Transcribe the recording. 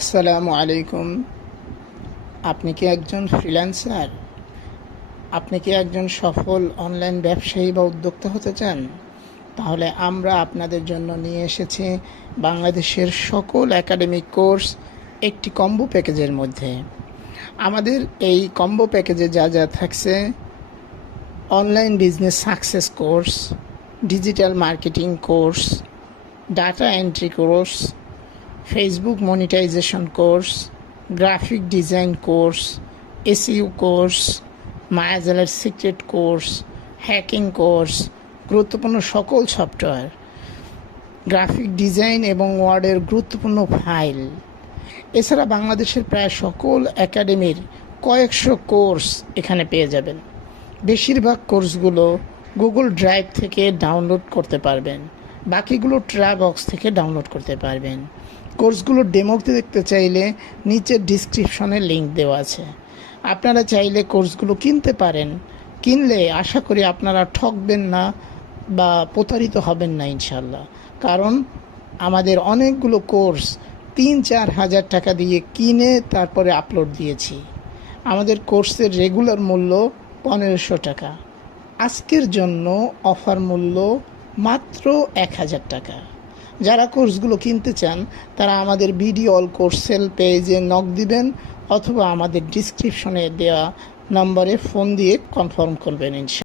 আসসালামু আলাইকুম। আপনি কি একজন ফ্রিল্যান্সার আপনি কি একজন সফল অনলাইন ব্যবসায়ী বা উদ্যোক্তা হতে চান? তাহলে আমরা আপনাদের জন্য নিয়ে এসেছি বাংলাদেশের সকল একাডেমিক কোর্স একটি কম্বো প্যাকেজের মধ্যে। আমাদের এই কম্বো প্যাকেজে যা যা থাকছে online business success course digital marketing course data entry course Facebook monetisation course graphic design course SEO course মায়াজালের secret course hacking course গুরুত্বপূর্ণ সকল সফটওয়্যার গ্রাফিক ডিজাইন এবং ওয়ার্ডের গুরুত্বপূর্ণ ফাইল এছাড়া বাংলাদেশের প্রায় সকল একাডেমির কয়েকশো কোর্স এখানে পেয়ে যাবেন। বেশিরভাগ কোর্সগুলো গুগল ড্রাইভ থেকে ডাউনলোড করতে পারবেন। বাকিগুলো ট্রাবক্স থেকে ডাউনলোড করতে পারবেন। কোর্সগুলোর ডেমো দেখতে চাইলে নিচের ডিসক্রিপশনে লিংক দেওয়া আছে। আপনারা চাইলে কোর্সগুলো কিনতে পারেন। কিনলে আশা করি আপনারা ঠকবেন না বা প্রতারিত হবেন না ইনশাল্লাহ কারণ আমাদের অনেকগুলো কোর্স তিন চার হাজার টাকা দিয়ে কিনে তারপরে আপলোড দিয়েছি। আমাদের কোর্সের রেগুলার মূল্য পনেরোশো টাকা। আজকের জন্য অফার মূল্য মাত্র এক হাজার টাকা। যারা কোর্সগুলো কিনতে চান, তারা আমাদের বিডি অল কোর্স, সেল পেজে নক দিবেন, অথবা আমাদের ডিসক্রিপশনে দেওয়া নম্বরে ফোন দিয়ে কনফার্ম করবেন, ইনশা